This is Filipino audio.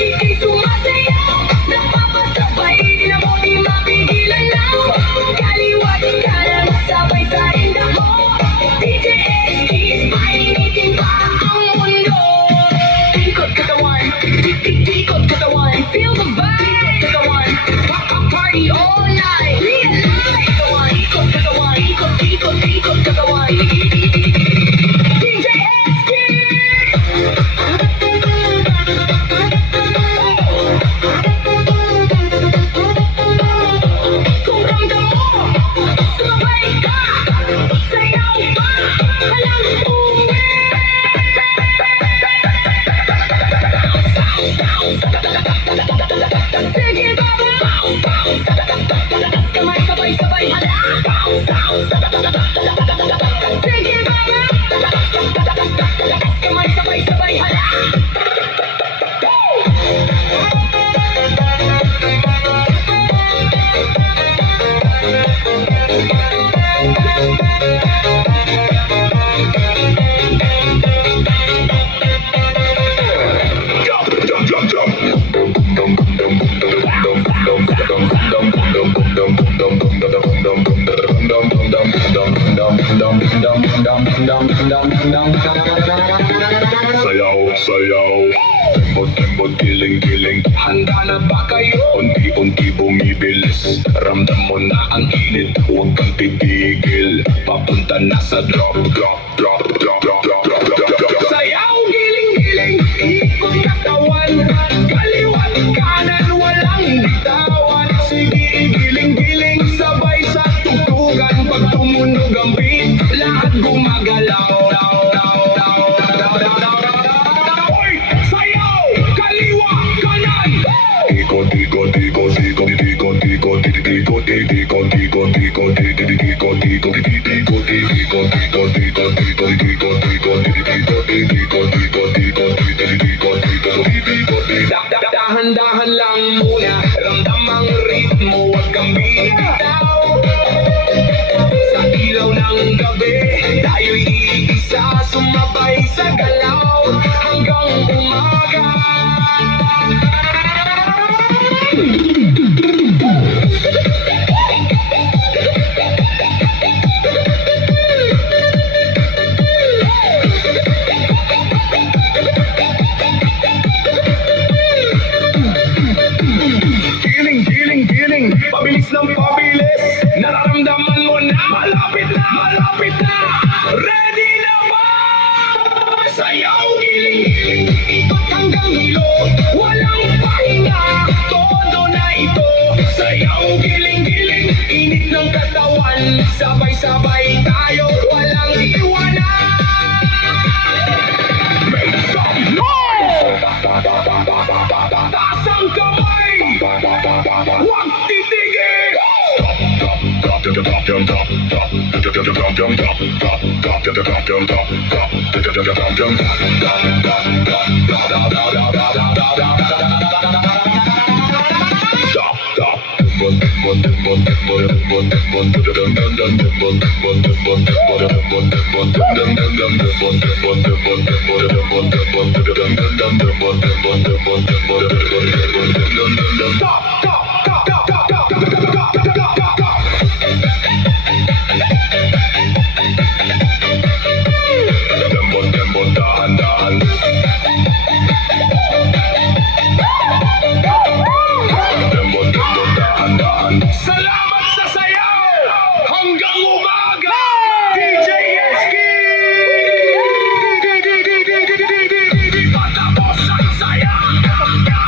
ika'y sumasayaw, napapasabay, di na mo di mapigilan lang. Kaliwat kanan, sabay sa rinda mo, DJ SK's painitin pa ang mundo. Ikot katawan, ikot katawan, feel the vibe. Ikot katawan, party all night. Realize katawan, ikot katawan, ikot katawan. DJ SK. Kung ramdam mo, sumabay ka, sayaw pa, walang uwi. Sige baba, kamay sabay-sabay hala. Sige baba, kamay sabay-sabay hala. Sayaw, sayaw, tembot, giling, handa na ba kayo? Unti-unti bumibilis, ramdam mo na ang init, huwag kang titigil, papunta na sa drop. Sayaw, giling, ikot katawan, kaliwat kanan, walang bitawan. Sige, giling, sabay sa tugtugan, pag tumunog ang beat, lahat gumagalaw. Hoy! Sayaw! Kaliwa! Kanan! Dahan-dahan lang muna, ramdam ang ritmo, huwag kang bibitaw. Sa ilaw ng gabi, tayo'y iisa, sumabay sa galaw hanggang umaga. Giling, pabilis ng pabilis, nararamdaman mo na, malapit na, ready na ba? Sayaw, giling, ikot hanggang hilo, walang pahinga, todo na ito. Sayaw, giling, init ng katawan, sabay-sabay tayo, walang iwanan. Make some noise! Taas ang kamay! Huwag titigil! Salamat sa sayaw! Hanggang umaga! DJ SK! Di patapos ang sayaw!